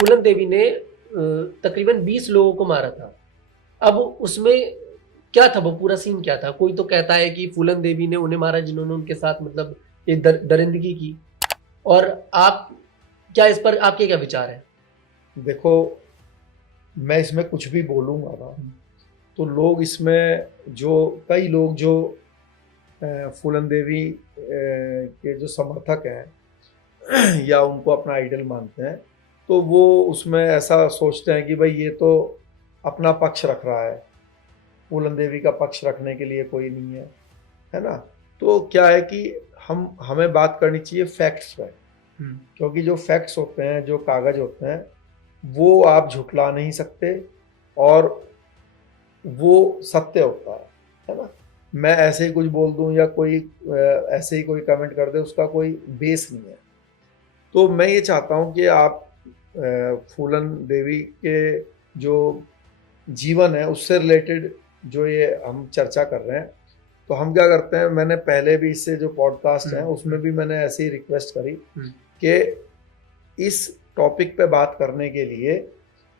फूलन देवी ने तकरीबन 20 लोगों को मारा था। अब उसमें क्या था, वो पूरा सीन क्या था? कोई तो कहता है कि फूलन देवी ने उन्हें मारा जिन्होंने उनके साथ मतलब ये दरिंदगी की। और आप क्या इस पर आपके क्या विचार है? देखो, मैं इसमें कुछ भी बोलूँगा ना तो लोग इसमें जो कई लोग जो फूलन देवी के जो समर्थक हैं या उनको अपना आइडल मानते हैं, तो वो उसमें ऐसा सोचते हैं कि भाई ये तो अपना पक्ष रख रहा है, फूलन देवी का पक्ष रखने के लिए कोई नहीं है ना। तो क्या है कि हमें बात करनी चाहिए फैक्ट्स पे, क्योंकि जो फैक्ट्स होते हैं, जो कागज होते हैं, वो आप झुठला नहीं सकते और वो सत्य होता है ना। मैं ऐसे ही कुछ बोल दूं या कोई ऐसे ही कोई कमेंट कर दे, उसका कोई बेस नहीं है। तो मैं ये चाहता हूं कि आप फूलन देवी के जो जीवन है उससे रिलेटेड जो ये हम चर्चा कर रहे हैं, तो हम क्या करते हैं, मैंने पहले भी इससे जो पॉडकास्ट है उसमें भी मैंने ऐसी ही रिक्वेस्ट करी कि इस टॉपिक पे बात करने के लिए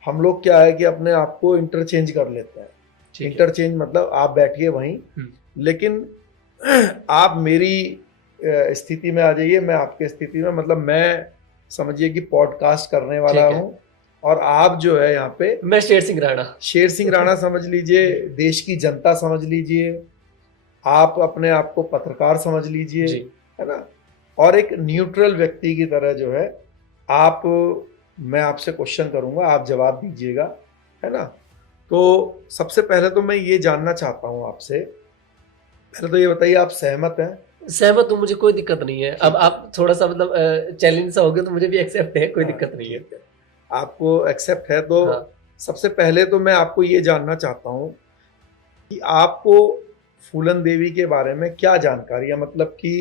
हम लोग क्या है कि अपने आप को इंटरचेंज कर लेते हैं। इंटरचेंज मतलब आप बैठिए वहीं, लेकिन आप मेरी स्थिति में आ जाइए, मैं आपके स्थिति में, मतलब मैं समझिए कि पॉडकास्ट करने वाला हूँ और आप जो है यहाँ पे, मैं शेर सिंह राणा समझ लीजिए, देश की जनता समझ लीजिए, आप अपने आप को पत्रकार समझ लीजिए, है ना। और एक न्यूट्रल व्यक्ति की तरह जो है आप, मैं आपसे क्वेश्चन करूंगा, आप जवाब दीजिएगा, है ना। तो सबसे पहले तो मैं ये जानना चाहता हूँ आपसे, पहले तो ये बताइए आप सहमत हैं? सहमत हूँ, मुझे कोई दिक्कत नहीं है। अब आप थोड़ा सा मतलब चैलेंज सा हो गया तो मुझे भी एक्सेप्ट है, कोई दिक्कत नहीं है। आपको एक्सेप्ट है तो सबसे पहले तो मैं आपको ये जानना चाहता हूँ कि आपको फूलन देवी के बारे में क्या जानकारी है, मतलब कि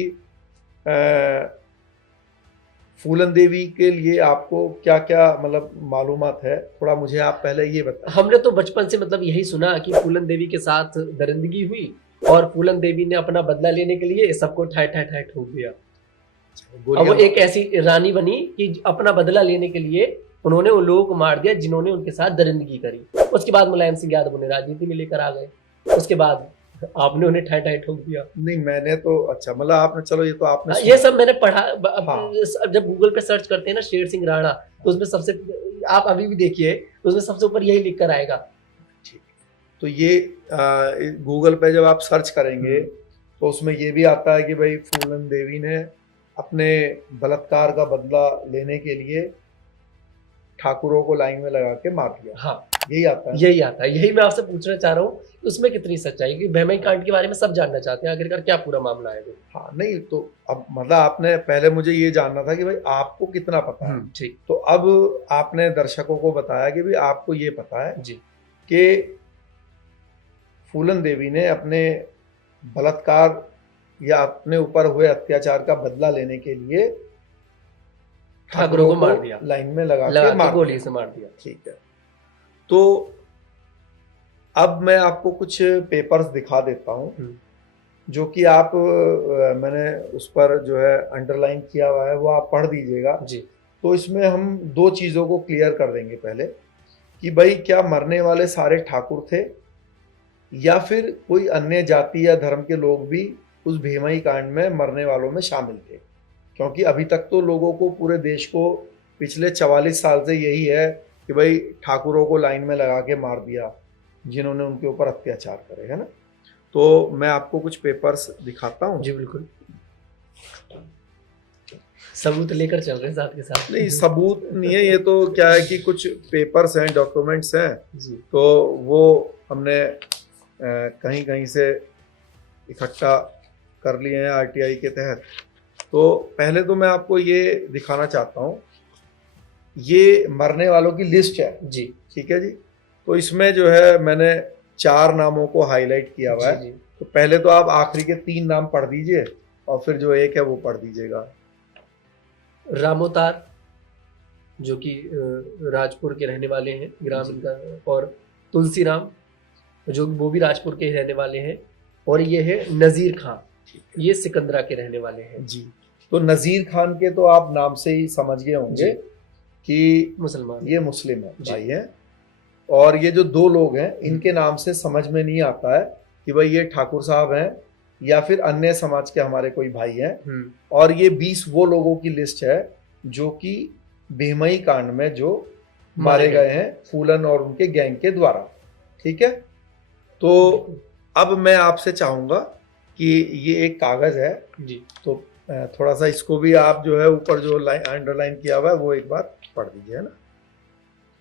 फूलन देवी के लिए आपको क्या क्या मतलब मालूमात है, थोड़ा मुझे आप पहले ये बताएं। हमने तो बचपन से मतलब यही सुना कि फूलन देवी के साथ दरिंदगी हुई और फूलन देवी ने अपना बदला लेने के लिए सबको ठाई ठोक दिया। अब वो एक ऐसी रानी बनी कि अपना बदला लेने के लिए उन्होंने उन लोगों को मार दिया जिन्होंने उनके साथ दरिंदगी करी। उसके बाद मुलायम सिंह यादव उन्हें राजनीति में लेकर आ गए, उसके बाद आपने उन्हें ठाई ठोक दिया। नहीं, मैंने तो, अच्छा मतलब आपने, चलो ये तो आपने ये सब मैंने पढ़ा। जब गूगल पे सर्च करते हैं ना शेर सिंह राणा, तो उसमें सबसे, आप अभी भी देखिए, तो उसमें सबसे ऊपर यही लिख कर आएगा। ठीक, तो ये गूगल पे जब आप सर्च करेंगे तो उसमें ये भी आता है कि भाई फूलन देवी ने अपने बलात्कार का बदला लेने के लिए ठाकुरों को लाइन में लगा के मार दिया। हाँ, यही आता है, यही मैं आपसे पूछना चाह रहा हूँ, उसमें कितनी सच्चाई? कि भैमई कांड के बारे में सब जानना चाहते हैं, आखिरकार क्या पूरा मामला है। हाँ, नहीं तो अब मतलब आपने पहले मुझे ये जानना था कि भाई आपको कितना पता है। ठीक, तो अब आपने दर्शकों को बताया कि भाई आपको ये पता है जी कि फूलन देवी ने अपने बलात्कार या अपने ऊपर हुए अत्याचार का बदला लेने के लिए ठाकुरों को मार दिया, लाइन में लगा के गोली से मार दिया। ठीक है, तो अब मैं आपको कुछ पेपर्स दिखा देता हूँ जो कि आप, मैंने उस पर जो है अंडरलाइन किया हुआ है, वो आप पढ़ दीजिएगा जी। तो इसमें हम दो चीज़ों को क्लियर कर देंगे पहले, कि भाई क्या मरने वाले सारे ठाकुर थे या फिर कोई अन्य जाति या धर्म के लोग भी उस भीमई कांड में मरने वालों में शामिल थे। क्योंकि अभी तक तो लोगों को, पूरे देश को पिछले 44 साल से यही है कि भाई ठाकुरों को लाइन में लगा के मार दिया जिन्होंने उनके ऊपर अत्याचार करे, है ना। तो मैं आपको कुछ पेपर्स दिखाता हूँ। जी बिल्कुल, सबूत लेकर चल रहे हैं साथ के साथ। नहीं, सबूत नहीं है, ये तो क्या है कि कुछ पेपर्स हैं, डॉक्यूमेंट्स हैं जी। तो वो हमने कहीं कहीं से इकट्ठा कर लिए हैं आरटीआई के तहत। तो पहले तो मैं आपको ये दिखाना चाहता हूँ, ये मरने वालों की लिस्ट है जी, ठीक है जी। तो इसमें जो है मैंने 4 नामों को हाईलाइट किया हुआ है। तो पहले तो आप आखिरी के 3 नाम पढ़ दीजिए और फिर जो एक है वो पढ़ दीजिएगा। रामोतार जो कि राजपुर के रहने वाले हैं, ग्राम इनका, और तुलसी राम जो वो भी राजपुर के रहने वाले हैं, और ये है नज़ीर खान, ये सिकंदरा के रहने वाले हैं। जी, तो नज़ीर खान के तो आप नाम से ही समझ गए होंगे कि मुसलमान ये मुस्लिम है, जी। भाई हैं, और ये जो दो लोग हैं इनके नाम से समझ में नहीं आता है कि भाई ये ठाकुर साहब हैं या फिर अन्य समाज के हमारे कोई भाई हैं। और ये 20 वो लोगों की लिस्ट है जो कि भीमई कांड में जो मारे गए हैं फूलन और उनके गैंग के द्वारा। ठीक है, तो अब मैं आपसे चाहूंगा कि ये एक कागज है जी, तो थोड़ा सा इसको भी आप जो है ऊपर जो लाइन अंडरलाइन किया हुआ है वो एक बार पढ़ दीजिए, है ना।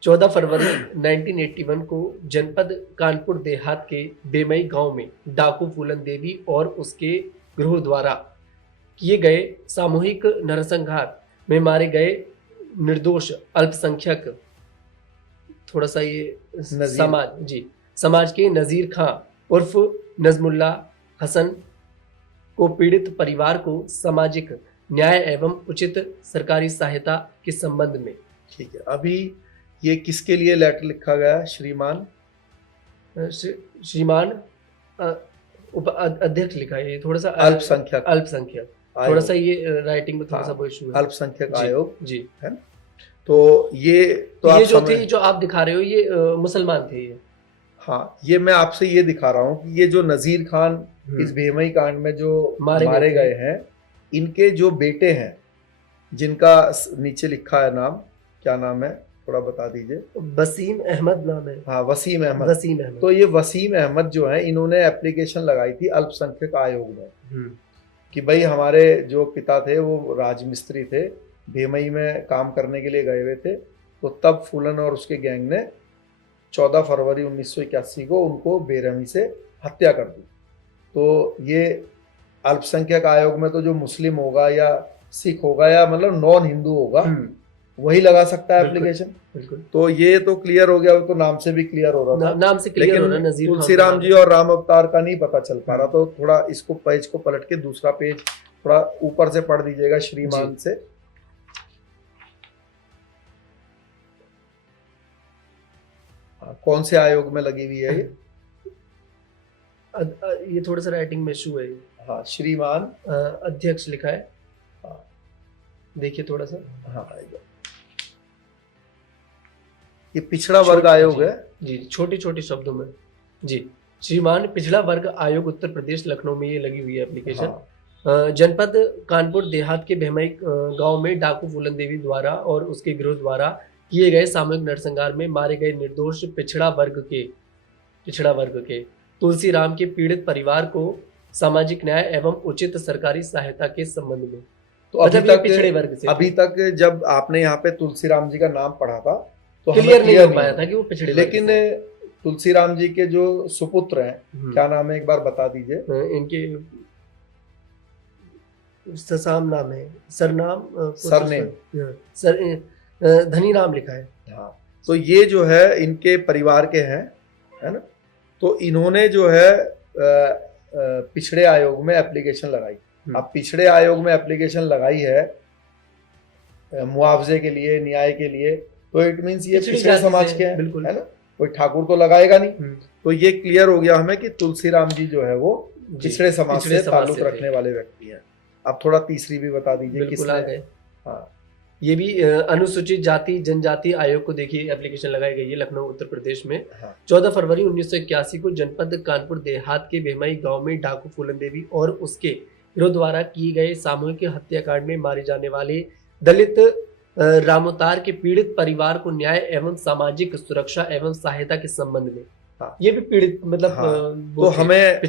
14 फरवरी 1981 को जनपद कानपुर देहात के बेमई गांव में डाकू फूलन देवी और उसके गिरोह द्वारा किए गए सामूहिक नरसंहार में मारे गए निर्दोष अल्पसंख्यक, थोड़ा सा ये समाज के नजीर खां उर्फ नजमुल्ला हसन को पीड़ित परिवार को सामाजिक न्याय एवं उचित सरकारी सहायता के संबंध में। ठीक है, अभी ये किसके लिए लेटर लिखा गया है? श्रीमान श्रीमान अध्यक्ष लिखा है, ये थोड़ा सा अल्पसंख्यक थोड़ा सा ये राइटिंग में थोड़ा सा वो इशू है। अल्पसंख्यक आयोग जी, है ना। तो ये ये जो थे जो आप दिखा रहे हो ये मुसलमान थे ये। हाँ, ये मैं आपसे ये दिखा रहा हूँ कि ये जो नजीर खान इस बेमई कांड में जो मारे गए हैं, इनके जो बेटे हैं जिनका नीचे लिखा है नाम, क्या नाम है थोड़ा बता दीजिए। वसीम अहमद नाम है। हाँ, वसीम अहमद। तो ये वसीम अहमद जो है इन्होंने एप्लीकेशन लगाई थी अल्पसंख्यक आयोग में कि भाई हमारे जो पिता थे वो राजमिस्त्री थे, बेमई में काम करने के लिए गए हुए थे, तो तब फूलन और उसके गैंग ने 14 फरवरी 1981 को उनको बेरहमी से हत्या कर दी। तो ये अल्पसंख्यक आयोग में तो जो मुस्लिम होगा या सिख होगा या मतलब नॉन हिंदू होगा वही लगा सकता है एप्लीकेशन। बिल्कुल। तो ये तो क्लियर हो गया, वो तो नाम से भी क्लियर हो रहा था, नाम से क्लियर हो रहा है। लेकिन तुलसीराम जी और राम अवतार का नहीं पता चल पा रहा, तो थोड़ा इसको पेज को पलट के दूसरा पेज थोड़ा ऊपर से पढ़ दीजिएगा श्रीमान से। कौन से आयोग में लगी हुई है ये? ये थोड़ा सा राइटिंग में इशू है। हाँ, श्रीमान अध्यक्ष लिखा है। हाँ, देखिए थोड़ा सा। हाँ, ये पिछड़ा वर्ग आयोग है जी, छोटे छोटे शब्दों में जी। श्रीमान पिछड़ा वर्ग आयोग उत्तर प्रदेश लखनऊ में ये लगी हुई है एप्लीकेशन। हाँ। जनपद कानपुर देहात के बेमई गांव में डाकू फूलन देवी द्वारा और उसके गिरोह द्वारा किए गए सामूहिक नरसंहार में मारे गए निर्दोष पिछड़ा वर्ग के तुलसीराम के पीड़ित परिवार को सामाजिक न्याय एवं उचित सरकारी सहायता के संबंध में। तो अभी तक जब आपने यहाँ पे तुलसीराम जी का नाम पढ़ा था तो क्लियर नहीं हो पाया था कि वो पिछड़े, लेकिन तुलसीराम जी के जो सुपुत्र हैं, क्या नाम है एक बार बता दीजिए। इनके ससाम नाम है, सरनेम धनी नाम लिखा है। हाँ, तो ये जो है इनके परिवार के हैं, है ना। तो इन्होंने जो है पिछड़े आयोग में एप्लीकेशन लगाई। अब पिछड़े आयोग में एप्लीकेशन लगाई है मुआवजे के लिए, न्याय के लिए, तो इट मीन्स ये पिछड़े समाज के हैं, बिल्कुल, है ना। कोई ठाकुर तो लगाएगा नहीं। तो ये क्लियर हो गया हमें कि तुलसीराम जी जो है वो पिछड़े समाज से ताल्लुक रखने वाले व्यक्ति हैं। अब थोड़ा तीसरी भी बता दीजिए किसने। हाँ, ये भी अनुसूचित जाति जनजाति आयोग को देखिए एप्लीकेशन लगाई गई है लखनऊ उत्तर प्रदेश में। हाँ। 14 फरवरी 1981 को जनपद कानपुर देहात के बेमई गांव में डाकू फूलन देवी और उसके गिरोह द्वारा किए गए सामूहिक हत्याकांड में मारे जाने वाले दलित रामोतार के पीड़ित परिवार को न्याय एवं सामाजिक सुरक्षा एवं सहायता के संबंध में। हाँ, ये भी पीड़ित मतलब तो हमें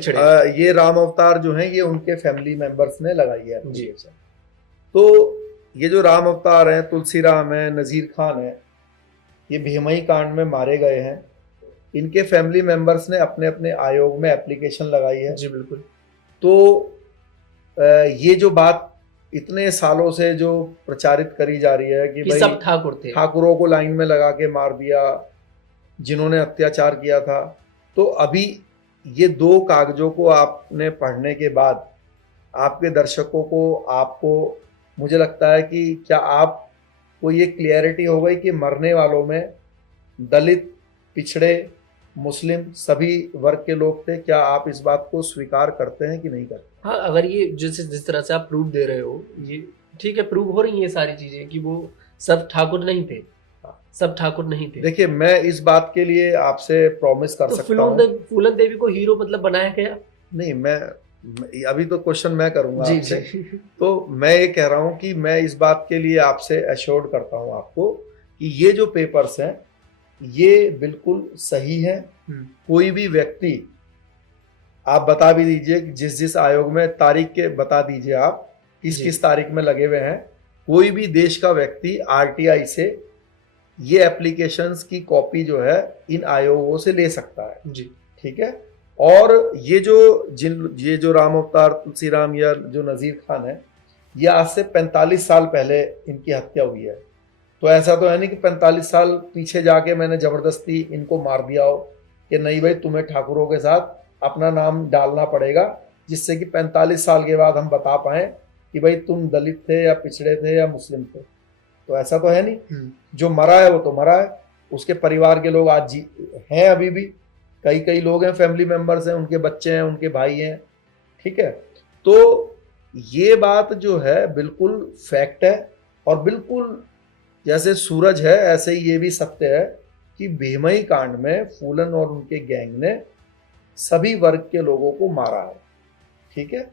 ये राम अवतार जो है ये उनके फैमिली मेंबर्स ने लगाई है जी। तो ये जो राम अवतार हैं, तुलसीराम है, नजीर खान है, ये भीमई कांड में मारे गए हैं, इनके फैमिली मेंबर्स ने अपने अपने आयोग में एप्लीकेशन लगाई है जी। बिल्कुल। तो ये जो बात इतने सालों से जो प्रचारित करी जा रही है कि भाई सब ठाकुर थे, ठाकुरों को लाइन में लगा के मार दिया जिन्होंने अत्याचार किया था, तो अभी ये दो कागजों को आपने पढ़ने के बाद आपके दर्शकों को, आपको, मुझे लगता है कि क्या आपको ये क्लियरिटी हो गई कि मरने वालों में दलित, पिछड़े, मुस्लिम सभी वर्ग के लोग थे। क्या आप इस बात को स्वीकार करते हैं कि नहीं करते? हाँ, अगर ये जिस तरह से आप प्रूफ दे रहे हो, ये ठीक है, प्रूव हो रही है सारी चीजें कि वो सब ठाकुर नहीं थे, सब ठाकुर नहीं थे। देखिए, मैं इस बात के लिए आपसे प्रॉमिस कर तो सकता हूँ। फूलन देवी को हीरो मतलब बनाया गया? नहीं, अभी तो क्वेश्चन मैं करूंगा जी आपसे। जी। तो मैं ये कह रहा हूँ कि मैं इस बात के लिए आपसे एश्योर्ड करता हूँ आपको कि ये जो पेपर्स हैं ये बिल्कुल सही है। कोई भी व्यक्ति, आप बता भी दीजिए कि जिस जिस आयोग में तारीख के बता दीजिए, आप किस किस तारीख में लगे हुए हैं। कोई भी देश का व्यक्ति आरटीआई से ये एप्लीकेशंस की कॉपी जो है इन आयोगों से ले सकता है जी। ठीक है। और ये जो राम अवतार तुलसीराम या जो नज़ीर खान है, ये आज से 45 साल पहले इनकी हत्या हुई है। तो ऐसा तो है नहीं कि 45 साल पीछे जाके मैंने जबरदस्ती इनको मार दिया हो कि नहीं भाई तुम्हें ठाकुरों के साथ अपना नाम डालना पड़ेगा, जिससे कि 45 साल के बाद हम बता पाए कि भाई तुम दलित थे या पिछड़े थे या मुस्लिम थे। तो ऐसा तो है नहीं। जो मरा है वो तो मरा है, उसके परिवार के लोग आज हैं अभी भी, कई लोग हैं, फैमिली मेंबर्स हैं, उनके बच्चे हैं, उनके भाई हैं, ठीक है। तो ये बात जो है बिल्कुल फैक्ट है, और बिल्कुल जैसे सूरज है ऐसे ही ये भी सत्य है कि भीमई कांड में फूलन और उनके गैंग ने सभी वर्ग के लोगों को मारा है, ठीक है।